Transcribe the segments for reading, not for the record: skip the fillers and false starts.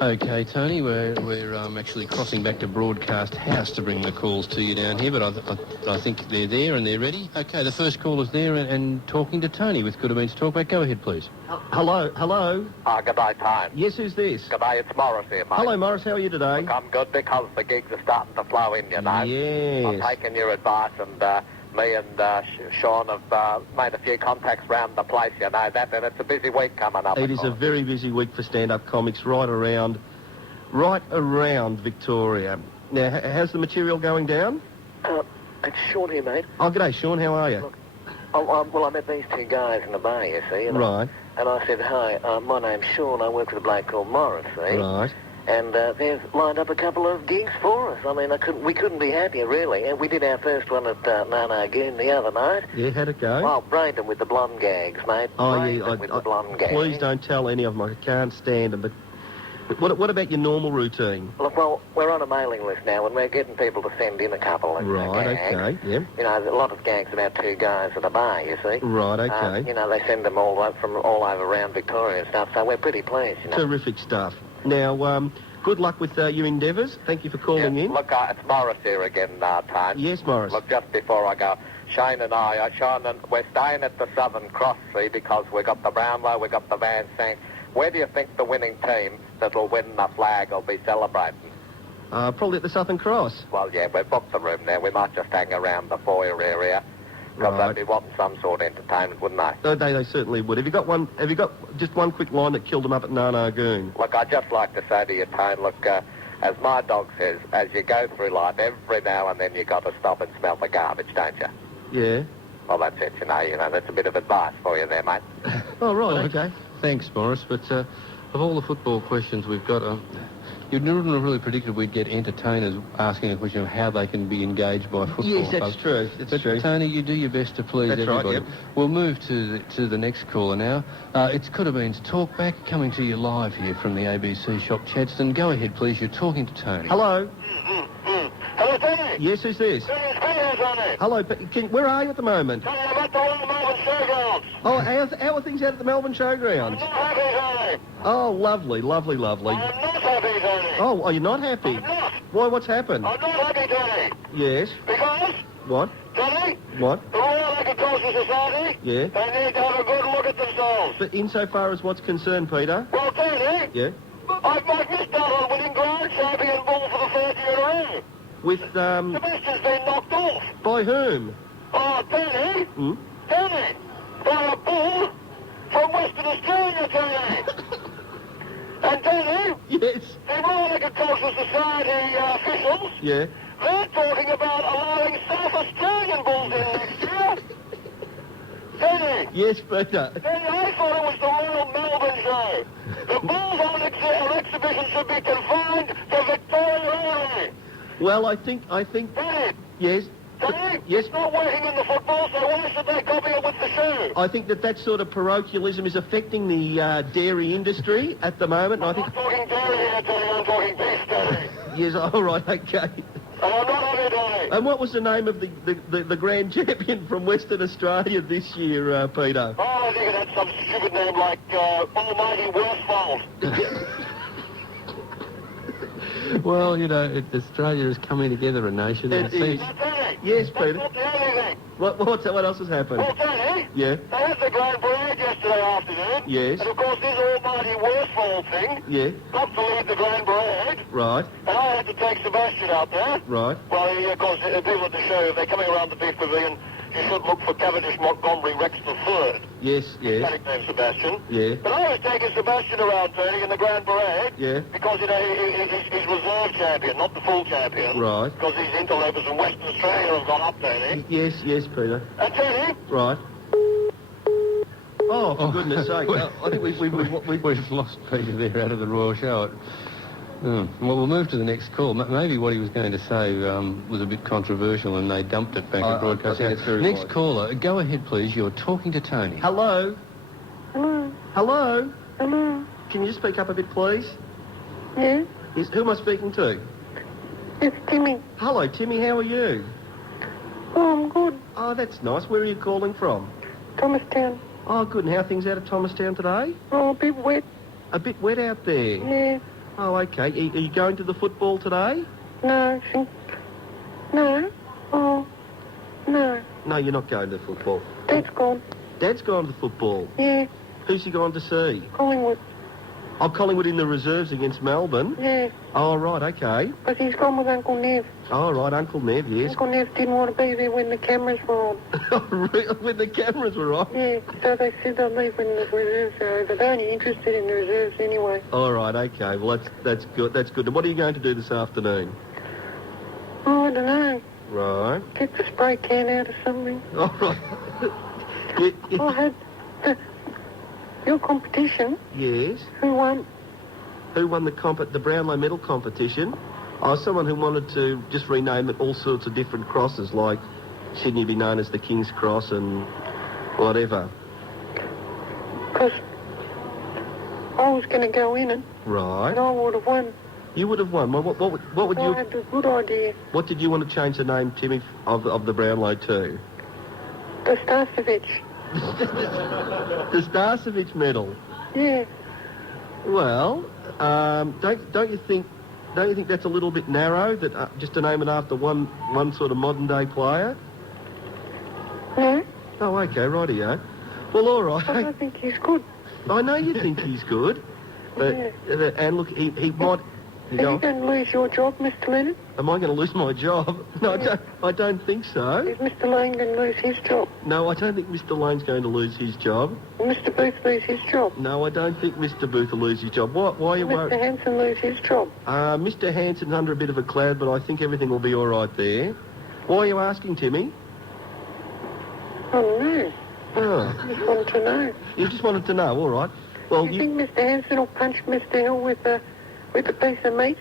Okay, Tony, we're actually crossing back to Broadcast House to bring the calls to you down here, but I think they're there and they're ready. Okay, the first caller's there and talking to Tony with Coodabeen's Talkback. Go ahead, please. Hello. G'day, Tone. Yes, who's this? G'day, it's Morris here, mate. Hello, Morris. How are you today? Look, I'm good because the gigs are starting to flow in, you know. Yes. I'm taking your advice, and me and Sean have made a few contacts round the place, you know that, and it's a busy week coming up. It is a very busy week for stand-up comics right around Victoria. Now, how's the material going down? It's Sean here, mate. Oh, g'day, Sean. How are you? Look, I met these two guys in the bar, you see. And Right. I said, hi, my name's Sean. I work with a bloke called Morris, see? Right. And they've lined up a couple of gigs for us. I mean, we couldn't be happier, really. And we did our first one at Narnagoon the other night. Yeah, how'd it go? Oh, brained them with the blonde gags, mate. With the blonde gags. Please don't tell any of them. I can't stand them. But what about your normal routine? Look, well, we're on a mailing list now, and we're getting people to send in a couple of Right, gags. okay, yeah. You know, a lot of gags about two guys at a bar, you see. Right, okay. You know, they send them all from all over around Victoria and stuff, so we're pretty pleased, you know. Terrific stuff. Now, good luck with your endeavours. Thank you for calling in. Look, it's Morris here again, Tone. Yes, Morris. Look, just before I go, Shane and we're staying at the Southern Cross, see, because we got the Brownlow, we got the Van Zandt. Where do you think the winning team that'll win the flag will be celebrating? Probably at the Southern Cross. Well, yeah, we've booked the room there. We might just hang around the foyer area. Because Right. they'd be wanting some sort of entertainment, wouldn't they? They certainly would. Have you got just one quick line that killed them up at Narnagoon? Look, I'd just like to say to you, Tone, look, as my dog says, as you go through life, every now and then you got to stop and smell the garbage, don't you? Yeah. Well, that's it, you know, that's a bit of advice for you there, mate. Oh, right, okay. Thanks, Morris, but of all the football questions we've got, you wouldn't have really predicted we'd get entertainers asking a question of how they can be engaged by football. Yes, that's true. That's true. Tony, you do your best to please That's everybody. right, yep. We'll move to the next caller now. It's Coodabeen's Talkback, coming to you live here from the ABC shop, Chadstone. Go ahead, please. You're talking to Tony. Hello. Hello, Tony. Yes, who's this? Tony, it's Peter, Tony. Hello. Where are you at the moment? Tony, I'm at the Royal Melbourne Showgrounds. Oh, how are things out at the Melbourne Showgrounds? I'm not happy, Tony. Oh, lovely. I'm not happy, Tony. Oh, are you not happy? I'm not. Why? What's happened? I'm not happy, Tony. Yes. Because, What? Tony, What? the Royal Agricultural Society, Yeah. they need to have a good look at themselves. But insofar as what's concerned, Peter? Well, Tony, Yeah. I've missed out on winning Grand Champion Bull for the third year in a row. With Sebastian's been knocked off. by whom? Oh, Tony, Hmm? Tony, by a bull from Western Australia, Tony. And Tony, Yes. the Royal Agricultural Society officials, Yeah. they're talking about allowing South Australian bulls in next year. Tony, Yes, Peter. Tony, I thought it was the Royal Melbourne Show. The bulls on exhibition should be confined to Victoria only. Well, I think. Tony, Yes. Tony, Yes. it's not working in the football, so why should they copy it with the shoe? I think that sort of parochialism is affecting the dairy industry at the moment. And I I'm think. not talking dairy here, Tony, I'm talking beef, Tony. Yes. All right. Okay. And I'm not happy, Tony. And what was the name of the grand champion from Western Australia this year, Peter? Oh, I think it had some stupid name like Almighty Worsfold. Well, you know, Australia is coming together, a nation. It is. Now, Tony, Yes, that's Peter. not the only thing. What else has happened? Well, Tony, Yeah. they had the Grand Parade yesterday afternoon. Yes. And, of course, this Almighty Worsfold thing Yeah. got to lead the Grand Parade. Right. And I had to take Sebastian out there. Right. Well, of course, people at the show, if they're coming around the beef pavilion, you should look for Cavendish Montgomery Rex III. Yes. Yes. That nickname Sebastian. Yeah. But I was taking Sebastian around, Tony, in the Grand Parade. Yeah. Because, you know, he's reserve champion, not the full champion. Right. Because these interlopers from Western Australia have gone up, Tony. Yes. Yes, Peter. And Tony, Right. Oh, for goodness sake! I think We've lost Peter there out of the Royal Show. Well, we'll move to the next call. Maybe what he was going to say was a bit controversial and they dumped it back at broadcast. I think it's very Next wise. caller, go ahead, please. You're talking to Tony. Hello. Hello. Hello. Hello. Can you speak up a bit, please? Yes, Who am I speaking to? it's Timmy. Hello, Timmy. How are you? Oh, I'm good. Oh, that's nice. Where are you calling from? Thomastown. Oh, good. And how are things out of Thomastown today? Oh, a bit wet. A bit wet out there. Yeah. Oh, okay. Are you going to the football today? No, no. Oh, no. No, you're not going to the football. Dad's gone. Dad's gone to the football. Yeah, Who's he gone to see? Collingwood. Oh, Collingwood in the reserves against Melbourne. Yeah, Oh, right, okay. but he's gone with Uncle Nev. Oh, right, Uncle Nev, yes. Uncle Nev didn't want to be there when the cameras were on. When the cameras were on? Yeah, so they said they'll leave when the reserves are over. They're only interested in the reserves anyway. All right, okay. Well, that's good. That's good. And what are you going to do this afternoon? Oh, I don't know. Right. Get the spray can out or something. All right. I had your competition. Yes. Who won? Who won the Brownlow medal competition? Oh, someone who wanted to just rename it all sorts of different crosses, like Sydney be known as the King's Cross and whatever. Because I was going to go in it, Right. and I would have won. You would have won. What would I you? had a good idea. What did you want to change the name, Timmy, of the Brownlow to? The Starcevich. The Starcevich medal. Yeah. Well, don't you think that's a little bit narrow? That just to name it after one sort of modern day player? No, Oh, okay, rightio. Well, all but I right. think he's good. I know you think he's good, but and look, he might. You Are know, you going to lose your job, Mr. Leonard? am I going to lose my job? No, I don't think so. Is Mr. Lane going to lose his job? No, I don't think Mr. Lane's going to lose his job. Will Mr. Booth lose his job? No, I don't think Mr. Booth will lose his job. Why are you Will worried? Mr. Hanson lose his job? Mr. Hanson's under a bit of a cloud, but I think everything will be all right there. Why are you asking, Timmy? Oh, no. Oh, I just wanted to know. you just wanted to know, all right. Well, You think Mr. Hanson will punch Mr. Hill with a piece of meat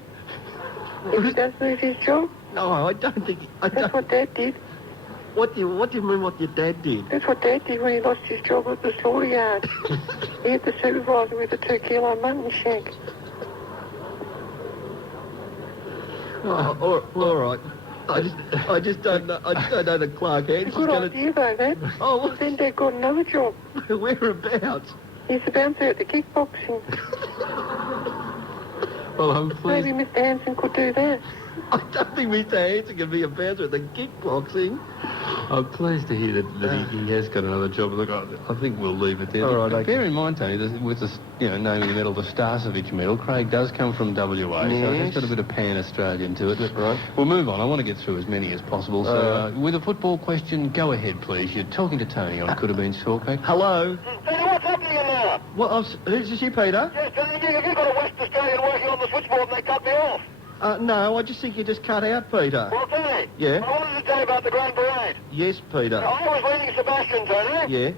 if he does lose his job? No, I don't think... That's what Dad did. What do you mean what your dad did? That's what Dad did when he lost his job at the slaughter yard. He hit the supervisor with a 2-kilo mutton shank. Oh, all right. I just don't know. I just don't know that Clark Hanson's Good going idea, though, Dad. Oh, well, Then Dad got another job. whereabouts? He's a bouncer at the kickboxing. Well, I'm pleased. Maybe Mr. Hanson could do that. I don't think Mr. Hanson can be a bouncer at the kickboxing. I'm pleased to hear that he has got another job. Look, I think we'll leave it there. All Look, right, okay. bear in mind, Tony, that with the naming the medal the Starcevich medal, Craig does come from WA, so Yes. it's got a bit of pan-Australian to it. But Right. We'll move on. I want to get through as many as possible. So with a football question, go ahead, please. You're talking to Tony on Coodabeen Talkback. Hello. Tony, what's happening in there? Who's this, you, Peter? Yes, Tony, have you got a West Australian working on the switchboard and they cut me off? No, I just think you just cut out, Peter. Well, Tony, Yeah? I wanted to tell you about the Grand Parade. Yes, Peter. I was leading Sebastian, Tony. Yeah?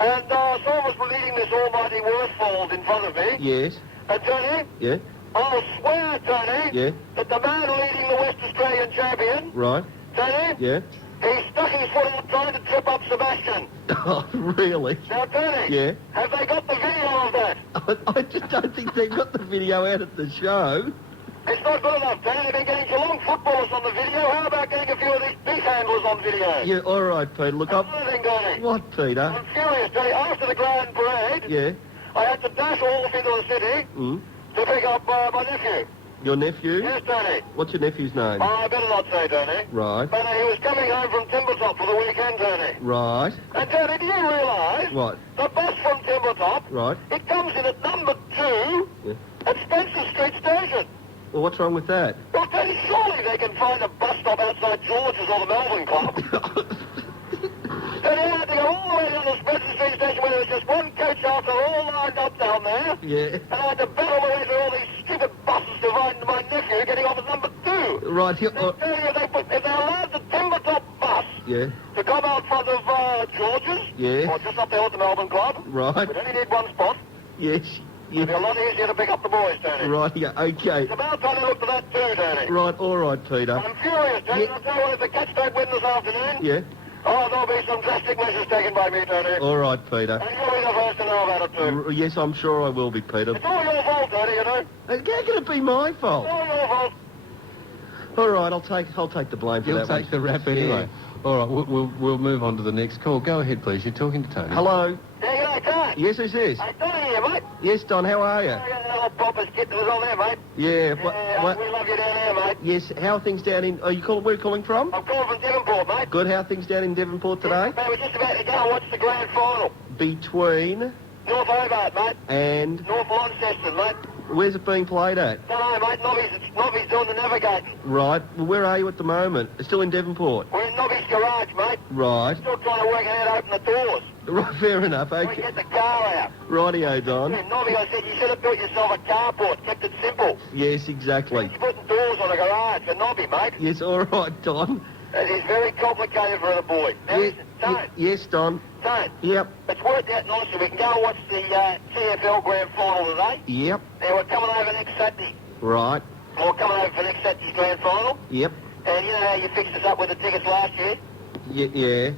And someone was leading this almighty Worthfold in front of me. Yes? And Tony, Yeah? I'll swear, Tony, Yeah? that the man leading the West Australian champion, Right? Tony, Yeah? he stuck his foot out trying to trip up Sebastian. Oh, really? Now, Tony, Yeah? have they got the video of that? I just don't think they got the video out at the show. It's not good enough, Tony. They've been getting Geelong footballers on the video. How about getting a few of these beef handlers on video? Yeah, all right, Peter. Look, Another thing, Tony. What, Peter? I'm furious, Tony. After the Grand Parade, Yeah? I had to dash off into the city Mm? to pick up my nephew. Your nephew? Yes, Tony. What's your nephew's name? I better not say, Tony. Right. But he was coming home from Timbertop for the weekend, Tony. Right. And, Tony, do you realise What? the bus from Timbertop, Right. it comes in at number 2 Yeah. at Spencer Street Station. Well, what's wrong with that? Well, Tony, surely they can find a bus stop outside George's or the Melbourne Club. And I had to go all the way down to Spencer Street Station where there was just one coach after all lined up down there. Yeah. And I had to battle my way through all these stupid buses to find my nephew getting off at number 2. Right. Here, They tell you if they allowed the Timbertop bus yeah. to come out front of George's, Yeah. or just up there at the Melbourne Club, Right. we'd only need one spot. Yes. It'd be a Yeah. lot easier to pick up the boys, Tony. Right. Yeah. Okay. It's about time to look for that too, Tony. Right. All right, Peter. I'm furious, Tony. Yeah. I'll tell you what, if the Cats don't win this afternoon, Yeah. oh, there'll be some drastic measures taken by me, Tony. All right, Peter. And you'll be the first to know about it, too. Yes, I'm sure I will be, Peter. It's all your fault, Tony, you know. How can it be my fault? It's all your fault. All right, I'll take the blame for You'll that take one. the rap anyway. All right, we'll move on to the next call. Go ahead, please. You're talking to Tony. Hello. Yeah, Carl. Yes, who's this? Hey, Donnie here, mate. Yes, Don, how are you? I got another proper skit that was on there, mate. Yeah, We love you down there, mate. Yes, how are things down in... where are you calling from? I'm calling from Devonport, mate. Good, how are things down in Devonport today? Mate, we're just about to go and watch the grand final. Between... North Hobart, mate. And... North Launceston, mate. Where's it being played at? Don't know, mate. Nobby's doing the navigating. Right, well, where are you at the moment? Still in Devonport? We're in Nobby's garage, mate. Right. Still trying to work out how to open the doors. Right, fair enough, We can okay. get the car out. Rightio, Don. Yeah, Nobby, I said, you should have built yourself a carport, kept it simple. Yes, exactly. You're putting doors on a garage for Nobby, mate. Yes, all right, Don. It is very complicated for the boy. Now, Yes, listen, Tone, yes, Don. Tone, Yep, it's worked out nicely. We can go and watch the TFL grand final today. yep, And we're coming over next Saturday. right, We're coming over for next Saturday's grand final. yep, And you know how you fixed us up with the tickets last year? yeah.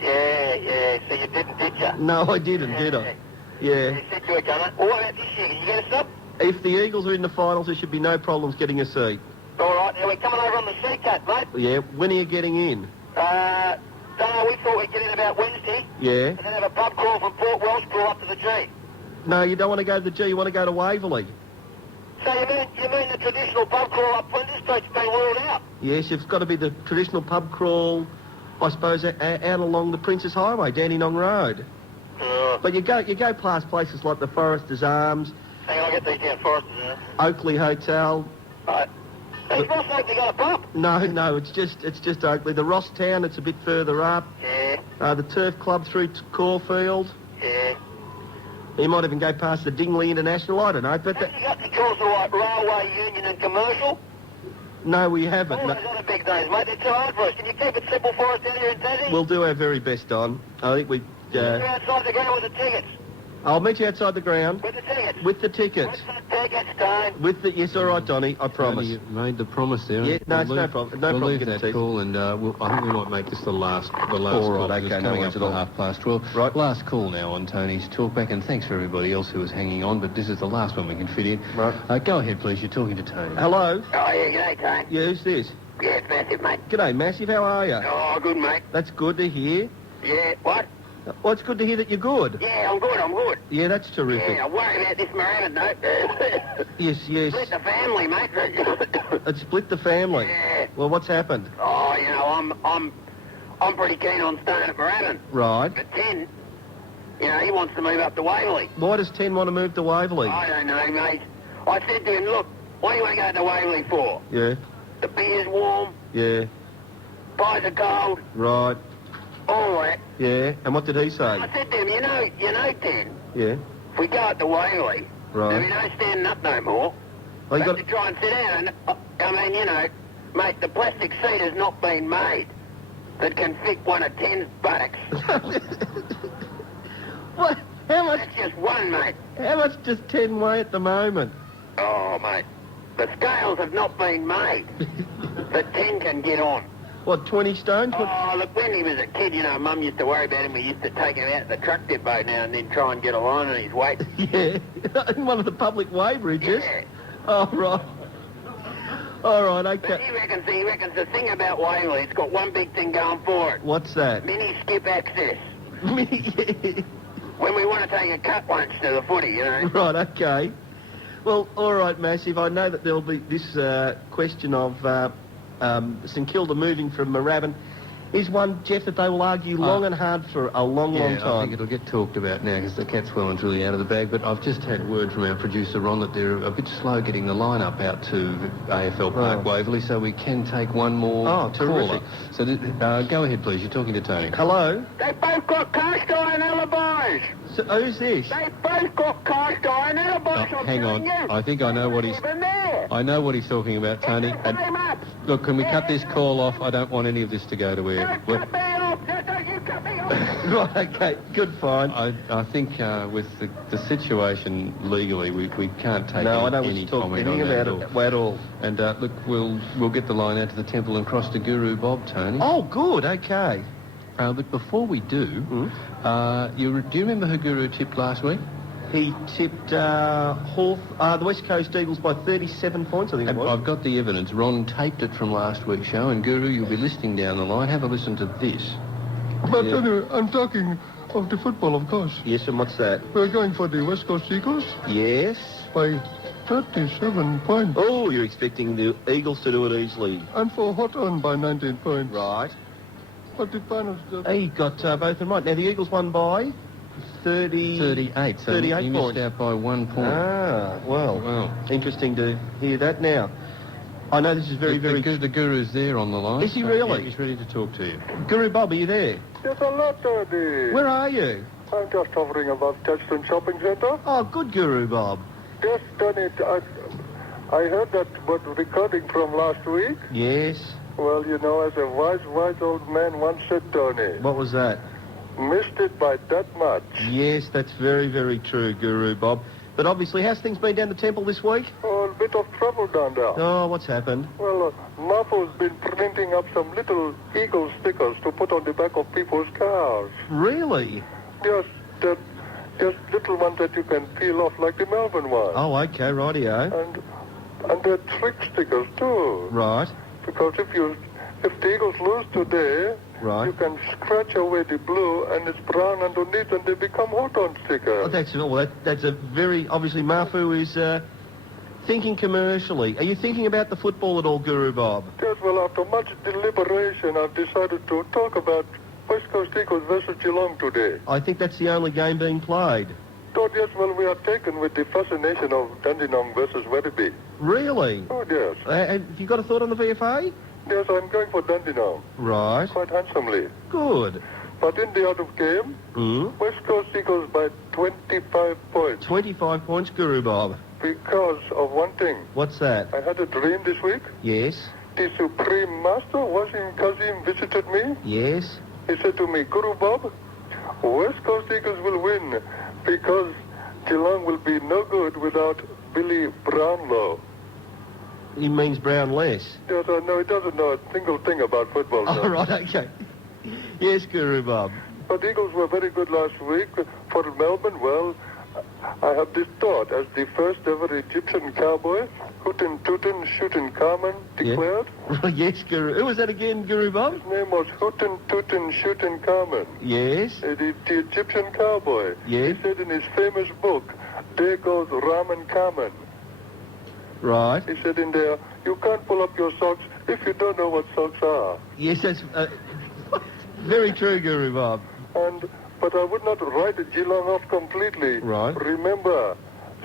Yeah, so you didn't, did you? No, I didn't, did I? Yeah. You said you were gonna. Well, what about this year? Can you get us up? If the Eagles are in the finals, there should be no problems getting a seat. All right, now we're coming over on the C-Cut, mate. Yeah, when are you getting in? Don't know, we thought we'd get in about Wednesday Yeah. and then have a pub crawl from Port Welsh crawl up to the G. No, you don't want to go to the G, you want to go to Waverley. So you mean the traditional pub crawl up Flinders Street's been ruled out? Yes, it's got to be the traditional pub crawl, I suppose, out along the Princess Highway, Dandenong Road. But you go past places like the Foresters Arms, Hang on, I'll get these down Foresters. Oakley Hotel. Right. Hey, Ross Oakley got a pub? No, it's just Oakley. The Ross Town, it's a bit further up. Yeah, The Turf Club through to Caulfield. yeah. You might even go past the Dingley International, I don't know. But Have you got the course of like Railway Union and Commercial? no, we haven't. All No. those other big names, mate. They're too hard for us. Can you keep it simple for us down here in Tassie? We'll do our very best, Don. I think we... You're outside the ground with the tickets. I'll meet you outside the ground With the tickets. with the tickets. With the tickets, Tone. With the... Yes, all right, Donny, I promise. You made the promise there. Yeah, no, it's We'll no leave- problem. No we'll problem leave getting that teeth. call, and I think we might make this the last All right, call. because okay, it's no coming worries up at to all. 12:30. Right. Last call now on Tony's Talkback, and thanks for everybody else who was hanging on, but this is the last one we can fit in. Right. Go ahead, please. You're talking to Tony. Hello? Oh, yeah, g'day, Tone. Yeah, who's this? Yeah, it's massive, mate. G'day, Massive, how are you? Oh, good, mate. That's good to hear. Yeah, what? Well, it's good to hear that you're good. Yeah, I'm good. Yeah, that's terrific. Yeah, I'm worried about this Miranda note. Yes, Split the family, mate. It split the family. Yeah. Well, what's happened? Oh, you know, I'm pretty keen on staying at Miranda. Right. But 10, you know, he wants to move up to Waverley. Why does 10 want to move to Waverley? I don't know, mate. I said to him, look, what do you want to go to Waverley for? Yeah, The beer's warm, yeah, pies are cold, right, all that. yeah. And what did he say? I said to him, you know, 10, Yeah, if we go up to Waverley, there'll be right. no standing up no more. Oh, you But got... to try and sit down, and, I mean, you know, mate, the plastic seat has not been made that can fit one of 10's buttocks. What? How much? That's just one, mate. How much does 10 weigh at the moment? Oh, mate, the scales have not been made that 10 can get on. What, 20 stone? Oh, look, when he was a kid, you know, Mum used to worry about him. We used to take him out to the truck depot now and then try and get a line on his weight. Yeah, in one of the public way bridges. Yeah. Oh, right. All right, But okay. he reckons the thing about Waverley, it's got one big thing going for it. What's that? Mini skip access. Yeah. When we want to take a cut lunch to the footy, you know. Right, okay. Well, all right, Massive. I know that there'll be this question of St Kilda moving from Moorabbin is one, Jeff, that they will argue long and hard for a long Yeah, I time. think it'll get talked about now because the cat's well and truly out of the bag. But I've just had word from our producer, Ron, that they're a bit slow getting the lineup out to AFL Park Oh. Waverley, so we can take one more Oh, caller. terrific. So go ahead, please. You're talking to Tony. Hello? They both got cast iron alibis. So, who's this? They both got cast iron alibis. Oh, I'm hang telling on. you. I think I know what he's... Even there. I know what he's talking about, Tony. Put him up. Look, can we cut this call off? I don't want any of this to go to air. Don't cut me off. Don't you cut me off. Right, okay, good, fine. I think with the situation legally, we can't take No, I don't any want to talk comment anything on that about at it at all. And look, we'll get the line out to the temple and cross to Guru Bob, Tony. Oh, good, okay. But before we do, do you remember who Guru tipped last week? He tipped Hawth, the West Coast Eagles by 37 points, I think it was. I've got the evidence. Ron taped it from last week's show, and Guru, you'll be listening down the line. Have a listen to this. But Yeah. anyway, I'm talking Of the football, of course. Yes, and what's that? We're going for the West Coast Eagles Yes. by 37 points. Oh, you're expecting the Eagles to do it easily. And for Houghton by 19 points. Right. But the finals... He got both of them right. Now, the Eagles won by 38. So 38 he points. missed out by 1 point. Ah, well, Wow. interesting to hear that now. I know this is very, very... The guru's there on the line. Is he so, really? Yeah, he's ready to talk to you. Guru Bob, are you there? Yes, hello, Tony. Where are you? I'm just hovering above Touchstone Shopping Centre. Oh, good, Guru Bob. Yes, Tony, I heard that was recording from last week. Yes. Well, you know, as a wise old man once said, Tony, What was that? missed it by that much. Yes, that's very, very true, Guru Bob. But obviously, how's things been down the temple this week? Oh, a bit of trouble down there. Oh, what's happened? Well, Mafo's been printing up some little eagle stickers to put on the back of people's cars. Really? Just little ones that you can peel off like the Melbourne one. Oh, okay, rightio. And they're trick stickers, too. Right, Because if the Eagles lose today, right. you can scratch away the blue and it's brown underneath and they become hot-on stickers. Oh, that's a very... Obviously, Mafu is thinking commercially. Are you thinking about the football at all, Guru Bob? Yes, well, after much deliberation, I've decided to talk about West Coast Eagles versus Geelong today. I think that's the only game being played. Oh, yes, well, we are taken with the fascination of Dandenong versus Werribee. Really? Oh, yes. Have you got a thought on the VFA? Yes, I'm going for Dandenong, Right. quite handsomely. Good. But in the other game, West Coast Eagles by 25 points 25 points, Guru Bob. because of one thing. What's that? I had a dream this week. Yes. The Supreme Master, Wasim Kazim, visited me. Yes. He said to me, Guru Bob, West Coast Eagles will win because Geelong will be no good without Billy Brownlow. He means Brownless. Yes, I know he doesn't know a single thing about football. Oh, sir. right, okay. Yes, Guru Bob. But the Eagles were very good last week. For Melbourne, well, I have this thought. As the first ever Egyptian cowboy, Hootin' Tootin' Shootin' Carmen declared, Yes, Guru. Who was that again, Guru Bob? his name was Hootin' Tootin' Shootin' Carmen. Yes. The Egyptian cowboy. Yes. He said in his famous book, There Goes Ramen Carmen. Right. He said in there, you can't pull up your socks if you don't know what socks are. Yes, that's very true, Guru Bob. But I would not write Geelong off completely. Right. Remember,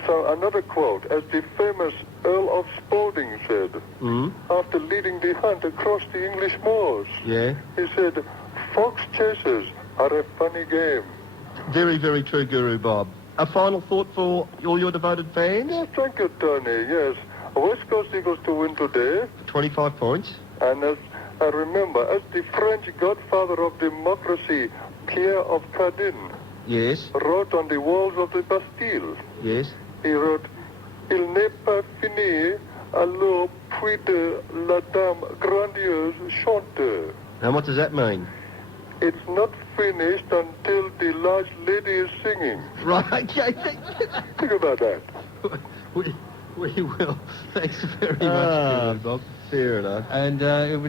another quote, as the famous Earl of Spalding said, after leading the hunt across the English moors, Yeah. he said, fox chases are a funny game. Very, very true, Guru Bob. A final thought for all your devoted fans? Yes, thank you, Tony. Yes, West Coast Eagles to win today. 25 points. And as I remember, as the French godfather of democracy, Pierre of Cardin, Yes. wrote on the walls of the Bastille, Yes. he wrote, Il n'est pas fini, alors puis de la dame grandiose chante. And what does that mean? It's not finished until the large lady is singing. Right, okay. Think about that. We will. Thanks very much, Ah, Guru Bob. Fair enough. And it would